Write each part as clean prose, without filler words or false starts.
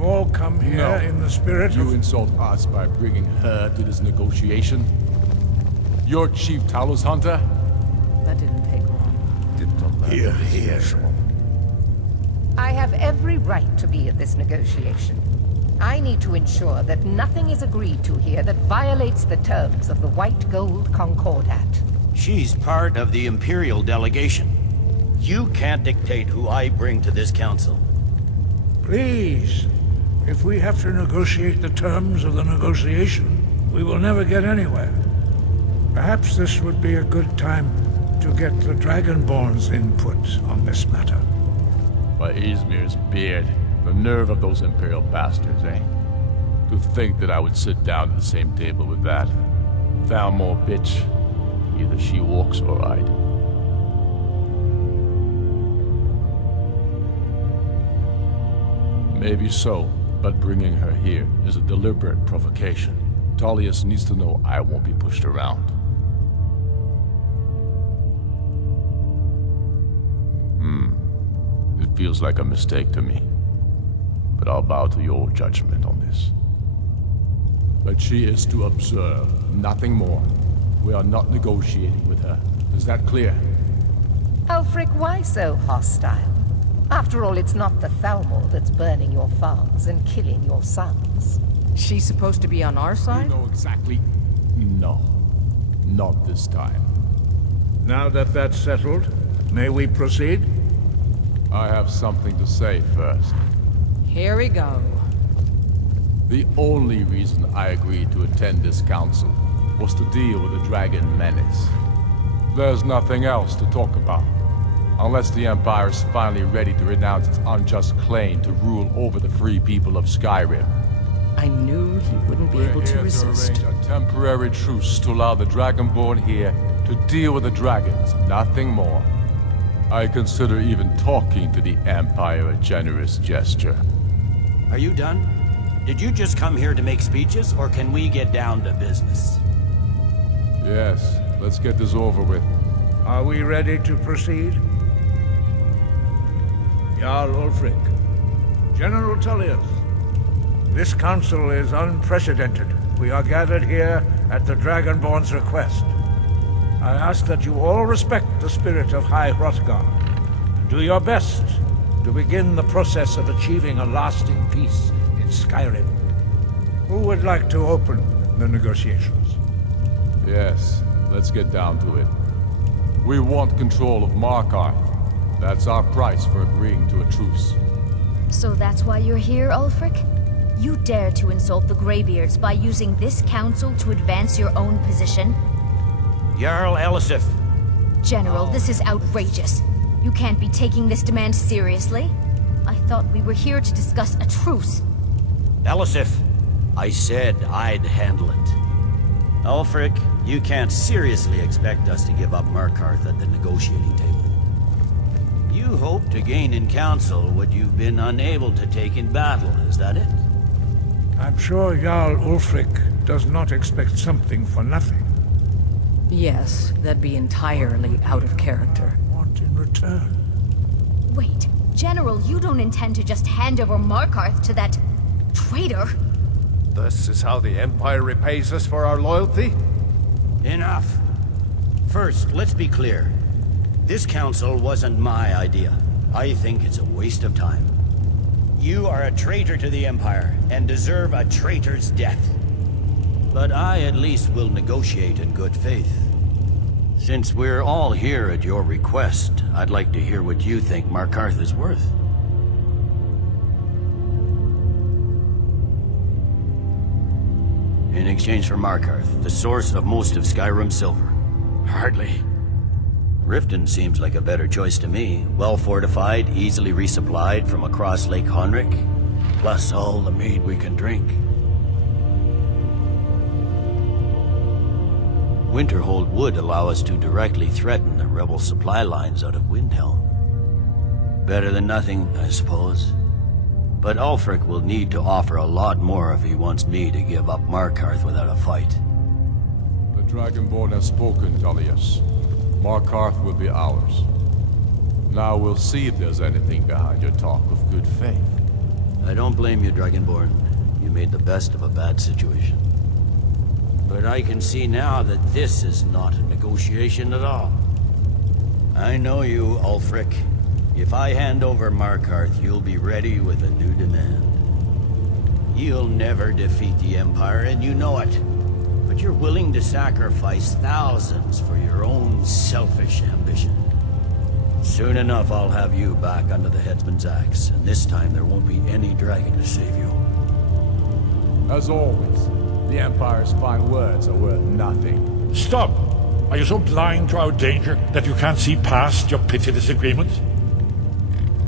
have all come here No. in the spirit You of... insult us by bringing her to this negotiation? You're Chief Talos Hunter? That didn't take long. Here, here. I have every right to be at this negotiation. I need to ensure that nothing is agreed to here that violates the terms of the White Gold Concordat. She's part of the Imperial delegation. You can't dictate who I bring to this council. Please, if we have to negotiate the terms of the negotiation, we will never get anywhere. Perhaps this would be a good time to get the Dragonborn's input on this matter. By Izmir's beard, the nerve of those Imperial bastards, eh? To think that I would sit down at the same table with that. Thalmor bitch. Either she walks or I do. Maybe so, but bringing her here is a deliberate provocation. Tullius needs to know I won't be pushed around. It feels like a mistake to me. But I'll bow to your judgment on this. But she is to observe, nothing more. We are not negotiating with her. Is that clear? Ulfric, why so hostile? After all, it's not the Thalmor that's burning your farms and killing your sons. She's supposed to be on our You side? know exactly... No. Not this time. Now that that's settled, may we proceed? I have something to say first. Here we go. The only reason I agreed to attend this council was to deal with the dragon menace. There's nothing else to talk about. Unless the Empire is finally ready to renounce its unjust claim to rule over the free people of Skyrim. I knew he wouldn't be We're able here to resist. to arrange a temporary truce to allow the Dragonborn here to deal with the dragons, nothing more. I consider even talking to the Empire a generous gesture. Are you done? Did you just come here to make speeches, or can we get down to business? Yes, let's get this over with. Are we ready to proceed? Jarl Ulfric, General Tullius, this council is unprecedented. We are gathered here at the Dragonborn's request. I ask that you all respect the spirit of High Hrothgar, and do your best to begin the process of achieving a lasting peace in Skyrim. Who would like to open the negotiations? Yes, let's get down to it. We want control of Markarth. That's our price for agreeing to a truce. So that's why you're here, Ulfric? You dare to insult the Greybeards by using this council to advance your own position? Jarl Elisif. General, this is outrageous. You can't be taking this demand seriously. I thought we were here to discuss a truce. Elisif, I said I'd handle it. Ulfric, you can't seriously expect us to give up Markarth at the negotiating table. You hope to gain in council what you've been unable to take in battle, is that it? I'm sure Jarl Ulfric does not expect something for nothing. Yes, that'd be entirely out of character. Want in return? Wait, General, you don't intend to just hand over Markarth to that traitor? This is how the Empire repays us for our loyalty? Enough. First, let's be clear. This council wasn't my idea. I think it's a waste of time. You are a traitor to the Empire, and deserve a traitor's death. But I at least will negotiate in good faith. Since we're all here at your request, I'd like to hear what you think Markarth is worth. In exchange for Markarth, the source of most of Skyrim's silver. Hardly. Riften seems like a better choice to me. Well fortified, easily resupplied from across Lake Honric, plus all the mead we can drink. Winterhold would allow us to directly threaten the rebel supply lines out of Windhelm. Better than nothing, I suppose. But Ulfric will need to offer a lot more if he wants me to give up Markarth without a fight. The Dragonborn has spoken, Tullius. Markarth will be ours. Now we'll see if there's anything behind your talk of good faith. I don't blame you, Dragonborn. You made the best of a bad situation. But I can see now that this is not a negotiation at all. I know you, Ulfric. If I hand over Markarth, you'll be ready with a new demand. You'll never defeat the Empire, and you know it. But you're willing to sacrifice thousands for your own selfish ambition. Soon enough, I'll have you back under the headsman's axe, and this time there won't be any dragon to save you. As always, the Empire's fine words are worth nothing. Stop! Are you so blind to our danger that you can't see past your petty disagreements?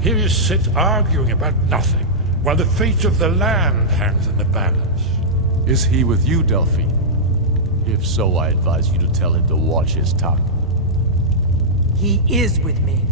Here you sit arguing about nothing, while the fate of the land hangs in the balance. Is he with you, Delphi? If so, I advise you to tell him to watch his tongue. He is with me.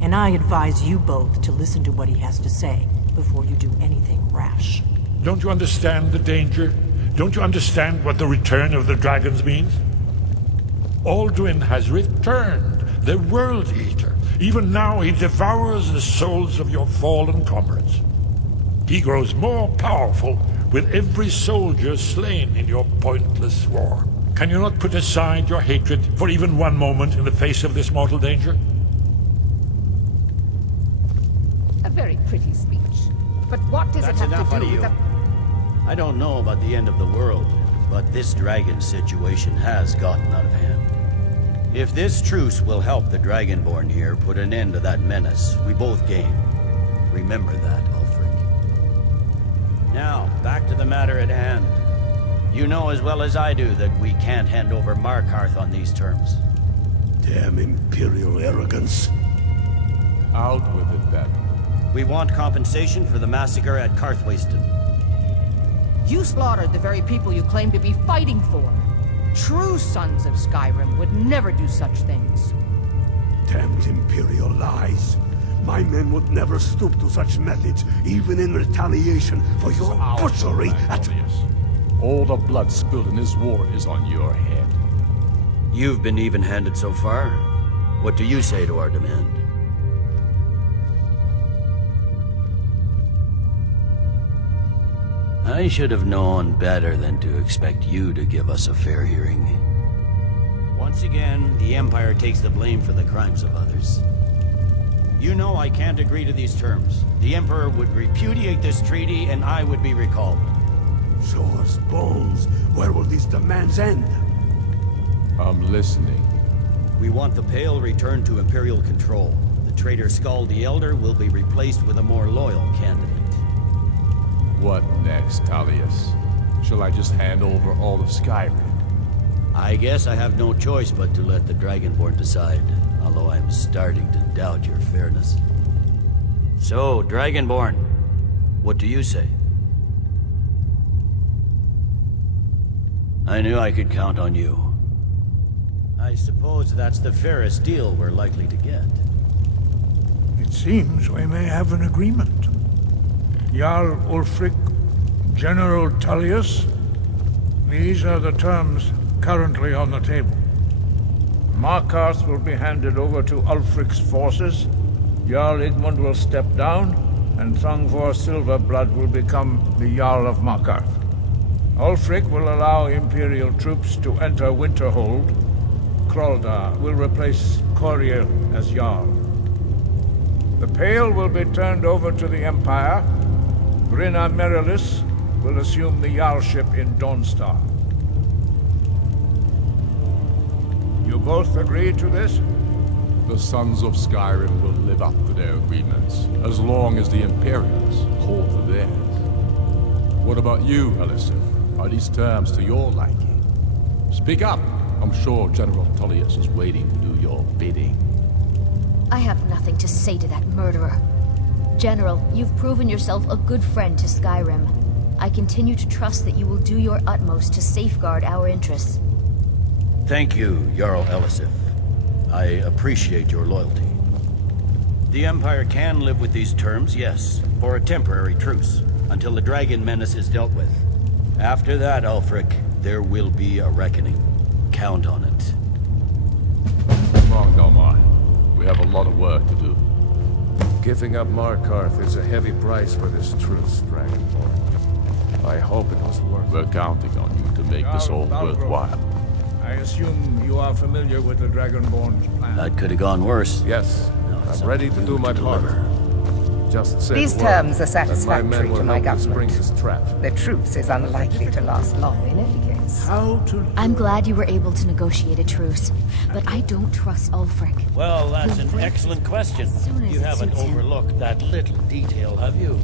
And I advise you both to listen to what he has to say before you do anything rash. Don't you understand the danger? Don't you understand what the return of the dragons means? Alduin has returned, the World Eater. Even now he devours the souls of your fallen comrades. He grows more powerful with every soldier slain in your pointless war. Can you not put aside your hatred for even one moment in the face of this mortal danger? A very pretty speech. But what does That's it have enough to out do of with you. the... I don't know about the end of the world, but this dragon situation has gotten out of hand. If this truce will help the Dragonborn here put an end to that menace, we both gain. Remember that, Ulfric. Now, back to the matter at hand. You know as well as I do that we can't hand over Markarth on these terms. Damn Imperial arrogance. Out with it, then. We want compensation for the massacre at Karthwasten. You slaughtered the very people you claim to be fighting for. True sons of Skyrim would never do such things. Damned Imperial lies. My men would never stoop to such methods, even in retaliation for your butchery at... Tullius. All the blood spilled in this war is on your head. You've been even-handed so far. What do you say to our demand? I should have known better than to expect you to give us a fair hearing. Once again, the Empire takes the blame for the crimes of others. You know I can't agree to these terms. The Emperor would repudiate this treaty, and I would be recalled. Show us bones. Where will these demands end? I'm listening. We want the Pale returned to Imperial control. The traitor Skald the Elder will be replaced with a more loyal candidate. What next, Tullius? Shall I just hand over all of Skyrim? I guess I have no choice but to let the Dragonborn decide, although I'm starting to doubt your fairness. So, Dragonborn, what do you say? I knew I could count on you. I suppose that's the fairest deal we're likely to get. It seems we may have an agreement. Jarl Ulfric, General Tullius, these are the terms currently on the table. Markarth will be handed over to Ulfric's forces, Jarl Igmund will step down, and Thongvor Silverblood will become the Jarl of Markarth. Ulfric will allow Imperial troops to enter Winterhold. Kraldar will replace Coriel as Jarl. The Pale will be turned over to the Empire. Brynna Merilis will assume the Jarlship in Dawnstar. You both agree to this? The Sons of Skyrim will live up to their agreements, as long as the Imperials hold to theirs. What about you, Elisif? Are these terms to your liking? Speak up! I'm sure General Tullius is waiting to do your bidding. I have nothing to say to that murderer. General, you've proven yourself a good friend to Skyrim. I continue to trust that you will do your utmost to safeguard our interests. Thank you, Jarl Elisif. I appreciate your loyalty. The Empire can live with these terms, yes, for a temporary truce, until the dragon menace is dealt with. After that, Ulfric, there will be a reckoning. Count on it. Come on, Delmar. We have a lot of work to do. Giving up Markarth is a heavy price for this truce, Dragonborn. I hope it was worth it. We're counting on you to make this all worthwhile. I assume you are familiar with the Dragonborn's plan. That could have gone worse. Yes, Now it's I'm ready up to you do my part. deliver. Just say These the word, terms are and satisfactory my men will to my help you spring government. this trap. The truce is unlikely to last long in any case. How to... I'm glad you were able to negotiate a truce, but I don't trust Ulfric. Well, that's He'll an break excellent his word question. as soon as You it haven't suits him. overlooked that little detail, have you?